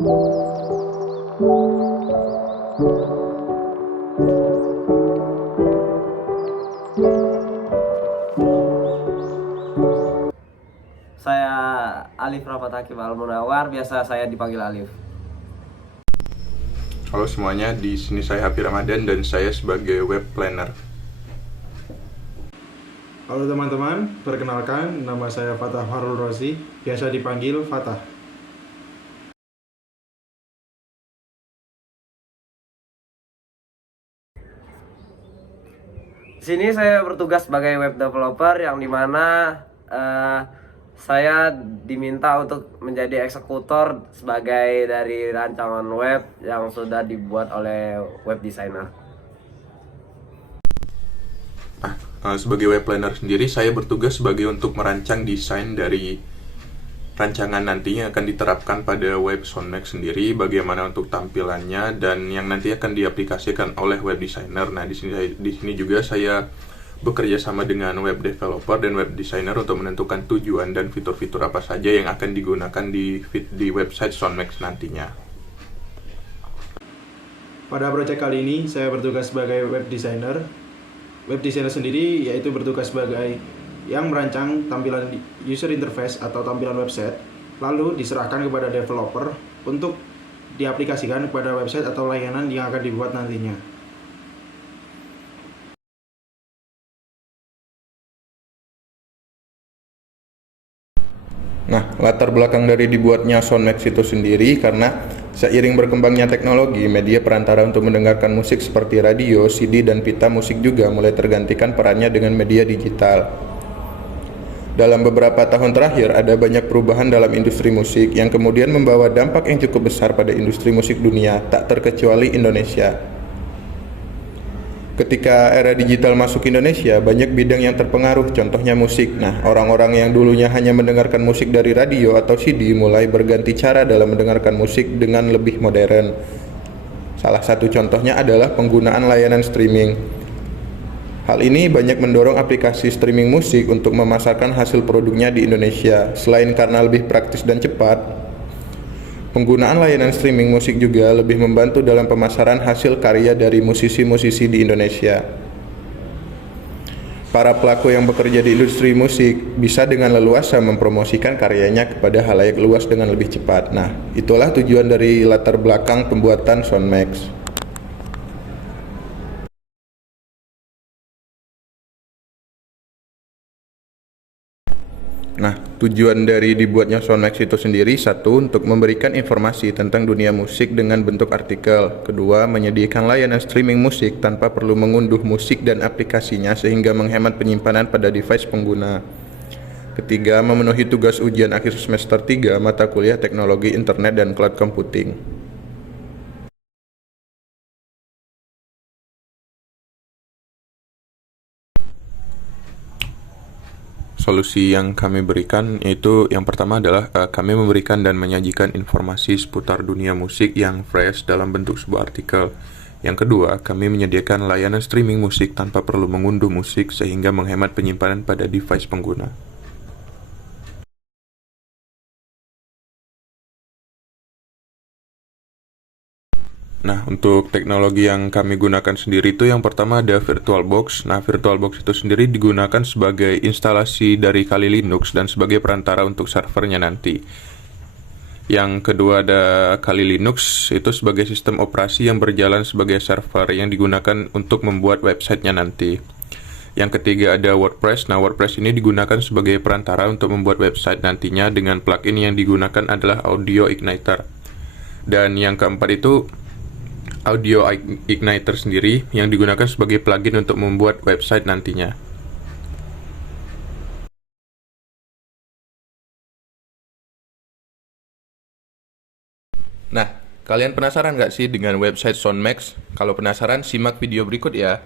Saya Alif Rahmat Hakim Al-Munawar, biasa saya dipanggil Alif. Halo semuanya, di sini saya Hafi Ramadan dan saya sebagai web planner. Halo teman-teman, perkenalkan nama saya Fatah Harul Rozi, biasa dipanggil Fatah. Di sini saya bertugas sebagai web developer yang dimana saya diminta untuk menjadi eksekutor sebagai dari rancangan web yang sudah dibuat oleh web designer. Sebagai web planner sendiri, saya bertugas sebagai untuk merancang desain dari rancangan nantinya akan diterapkan pada web Soundmax sendiri, bagaimana untuk tampilannya dan yang nanti akan diaplikasikan oleh web designer. Nah, di sini juga saya bekerja sama dengan web developer dan web designer untuk menentukan tujuan dan fitur-fitur apa saja yang akan digunakan di website Soundmax nantinya. Pada proyek kali ini, saya bertugas sebagai web designer. Web designer sendiri yaitu bertugas sebagai yang merancang tampilan user interface atau tampilan website, lalu diserahkan kepada developer untuk diaplikasikan kepada website atau layanan yang akan dibuat nantinya. Nah, latar belakang dari dibuatnya Soundmax itu sendiri karena seiring berkembangnya teknologi, media perantara untuk mendengarkan musik seperti radio, CD, dan pita musik juga mulai tergantikan perannya dengan media digital. Dalam beberapa tahun terakhir, ada banyak perubahan dalam industri musik yang kemudian membawa dampak yang cukup besar pada industri musik dunia, tak terkecuali Indonesia. Ketika era digital masuk Indonesia, banyak bidang yang terpengaruh, contohnya musik. Nah, orang-orang yang dulunya hanya mendengarkan musik dari radio atau CD mulai berganti cara dalam mendengarkan musik dengan lebih modern. Salah satu contohnya adalah penggunaan layanan streaming. Hal ini banyak mendorong aplikasi streaming musik untuk memasarkan hasil produknya di Indonesia. Selain karena lebih praktis dan cepat, penggunaan layanan streaming musik juga lebih membantu dalam pemasaran hasil karya dari musisi-musisi di Indonesia. Para pelaku yang bekerja di industri musik bisa dengan leluasa mempromosikan karyanya kepada khalayak luas dengan lebih cepat. Nah, itulah tujuan dari latar belakang pembuatan Soundmax. Nah, tujuan dari dibuatnya Soundmax itu sendiri, satu, untuk memberikan informasi tentang dunia musik dengan bentuk artikel. Kedua, menyediakan layanan streaming musik tanpa perlu mengunduh musik dan aplikasinya sehingga menghemat penyimpanan pada device pengguna. Ketiga, memenuhi tugas ujian akhir semester 3 mata kuliah Teknologi Internet dan Cloud Computing. Solusi yang kami berikan yaitu yang pertama adalah kami memberikan dan menyajikan informasi seputar dunia musik yang fresh dalam bentuk sebuah artikel. Yang kedua, kami menyediakan layanan streaming musik tanpa perlu mengunduh musik sehingga menghemat penyimpanan pada device pengguna. Nah, untuk teknologi yang kami gunakan sendiri itu yang pertama ada VirtualBox. Nah, VirtualBox itu sendiri digunakan sebagai instalasi dari Kali Linux dan sebagai perantara untuk servernya nanti. Yang kedua ada Kali Linux, itu sebagai sistem operasi yang berjalan sebagai server yang digunakan untuk membuat websitenya nanti. Yang ketiga ada WordPress. Nah, WordPress ini digunakan sebagai perantara untuk membuat website nantinya dengan plugin yang digunakan adalah Audio Igniter. Dan yang keempat itu Audio Igniter sendiri yang digunakan sebagai plugin untuk membuat website nantinya. Nah, kalian penasaran nggak sih dengan website Soundmax? Kalau penasaran, simak video berikut ya.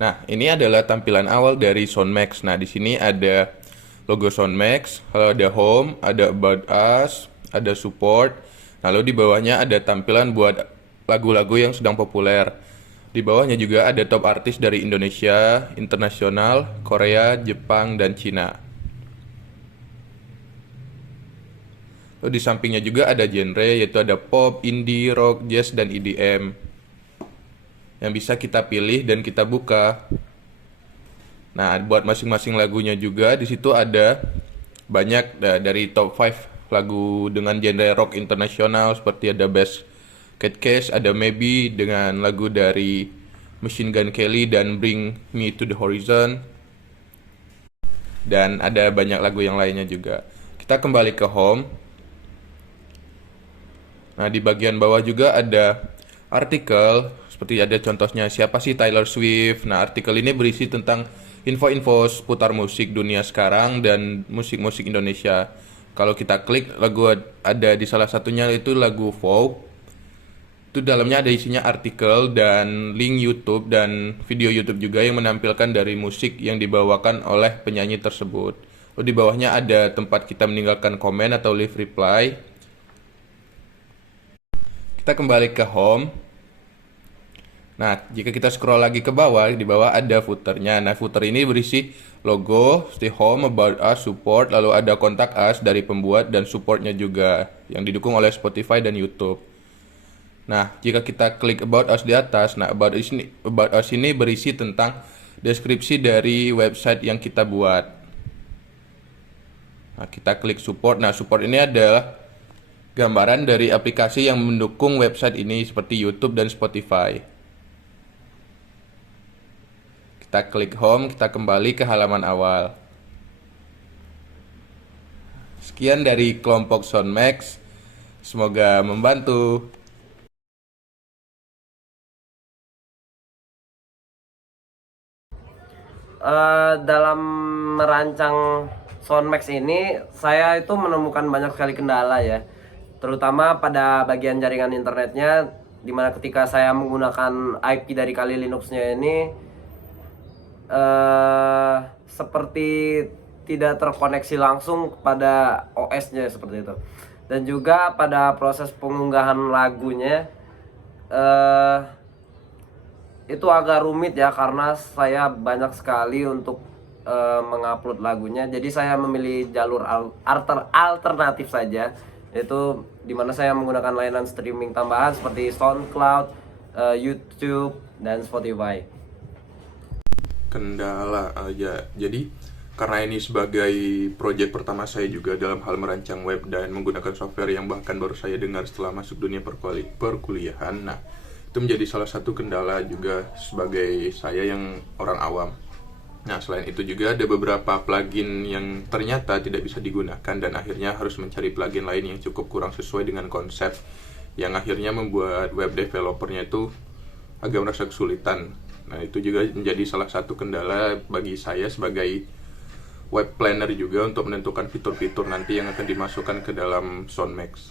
Nah, ini adalah tampilan awal dari Soundmax. Nah, di sini ada logo Soundmax, lalu ada home, ada about us, ada support. Lalu di bawahnya ada tampilan buat lagu-lagu yang sedang populer. Di bawahnya juga ada top artis dari Indonesia, internasional, Korea, Jepang, dan Cina. Lalu di sampingnya juga ada genre, yaitu ada pop, indie, rock, jazz, dan EDM yang bisa kita pilih dan kita buka. Nah, buat masing-masing lagunya juga di situ ada banyak dari top 5 lagu dengan genre rock internasional, seperti ada Bass Cat Case, ada Maybe dengan lagu dari Machine Gun Kelly dan Bring Me to the Horizon, dan ada banyak lagu yang lainnya juga. Kita kembali ke home. Nah, di bagian bawah juga ada artikel, seperti ada contohnya siapa sih Taylor Swift. Nah, artikel ini berisi tentang info-info seputar musik dunia sekarang dan musik-musik Indonesia. Kalau kita klik, lagu ada di salah satunya, itu lagu Vogue. Itu dalamnya ada isinya artikel dan link YouTube dan video YouTube juga yang menampilkan dari musik yang dibawakan oleh penyanyi tersebut. Lalu di bawahnya ada tempat kita meninggalkan komen atau leave reply. Kita kembali ke home. Nah, jika kita scroll lagi ke bawah, di bawah ada footernya. Nah, footer ini berisi logo, stay home, about us, support, lalu ada kontak us dari pembuat dan supportnya juga yang didukung oleh Spotify dan YouTube. Nah, jika kita klik about us di atas, nah about us ini berisi tentang deskripsi dari website yang kita buat. Nah, kita klik support. Nah, support ini adalah gambaran dari aplikasi yang mendukung website ini seperti YouTube dan Spotify. Kita klik home, kita kembali ke halaman awal. Sekian dari kelompok Soundmax. Semoga membantu. Dalam merancang Soundmax ini, saya itu menemukan banyak sekali kendala ya, terutama pada bagian jaringan internetnya, dimana ketika saya menggunakan IP dari Kali Linux-nya ini seperti tidak terkoneksi langsung kepada OS-nya seperti itu. Dan juga pada proses pengunggahan lagunya itu agak rumit ya, karena saya banyak sekali untuk mengupload lagunya. Jadi saya memilih jalur alternatif saja, yaitu dimana saya menggunakan layanan streaming tambahan seperti SoundCloud, YouTube, dan Spotify. Kendala aja. Jadi karena ini sebagai project pertama saya juga dalam hal merancang web dan menggunakan software yang bahkan baru saya dengar setelah masuk dunia perkuliahan. Nah, itu menjadi salah satu kendala juga sebagai saya yang orang awam. Nah, selain itu juga ada beberapa plugin yang ternyata tidak bisa digunakan dan akhirnya harus mencari plugin lain yang cukup kurang sesuai dengan konsep, yang akhirnya membuat web developernya itu agak merasa kesulitan. Nah, itu juga menjadi salah satu kendala bagi saya sebagai web planner juga untuk menentukan fitur-fitur nanti yang akan dimasukkan ke dalam Soundmax.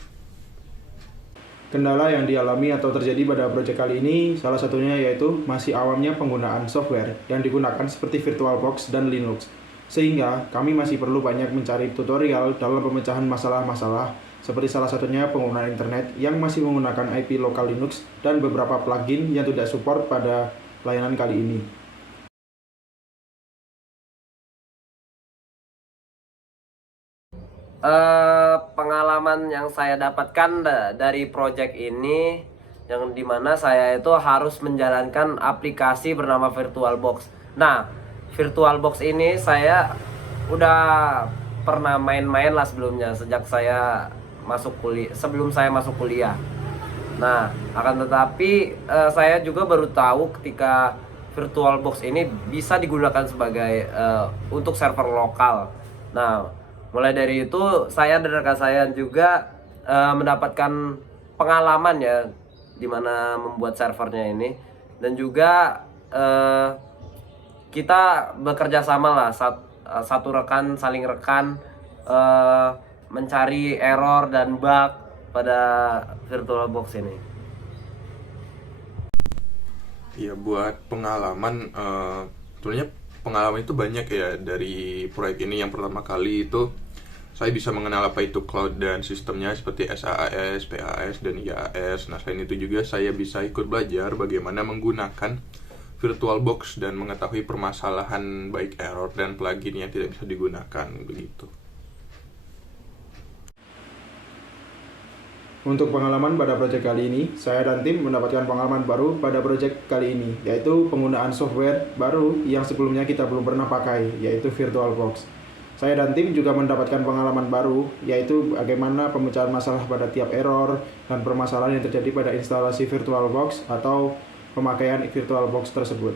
Kendala yang dialami atau terjadi pada proyek kali ini salah satunya yaitu masih awamnya penggunaan software yang digunakan seperti VirtualBox dan Linux. Sehingga kami masih perlu banyak mencari tutorial dalam pemecahan masalah-masalah, seperti salah satunya penggunaan internet yang masih menggunakan IP lokal Linux dan beberapa plugin yang tidak support pada layanan kali ini. Pengalaman yang saya dapatkan dari project ini, yang dimana saya itu harus menjalankan aplikasi bernama VirtualBox. Nah, VirtualBox ini saya udah pernah main-main lah sebelumnya, sejak saya masuk kuliah, sebelum saya masuk kuliah. Nah, akan tetapi saya juga baru tahu ketika VirtualBox ini bisa digunakan sebagai untuk server lokal. Nah, mulai dari itu saya dan rekan saya juga mendapatkan pengalaman ya, dimana membuat servernya ini, dan juga kita bekerja sama lah, satu rekan saling rekan mencari error dan bug pada VirtualBox ini. Ya, buat pengalaman, sebenarnya pengalaman itu banyak ya dari proyek ini. Yang pertama kali itu saya bisa mengenal apa itu cloud dan sistemnya seperti SaaS, PaaS, dan IaaS. Nah, selain itu juga saya bisa ikut belajar bagaimana menggunakan VirtualBox dan mengetahui permasalahan baik error dan plugin yang tidak bisa digunakan begitu. Untuk pengalaman pada proyek kali ini, saya dan tim mendapatkan pengalaman baru pada proyek kali ini, yaitu penggunaan software baru yang sebelumnya kita belum pernah pakai, yaitu VirtualBox. Saya dan tim juga mendapatkan pengalaman baru, yaitu bagaimana pemecahan masalah pada tiap error dan permasalahan yang terjadi pada instalasi VirtualBox atau pemakaian VirtualBox tersebut.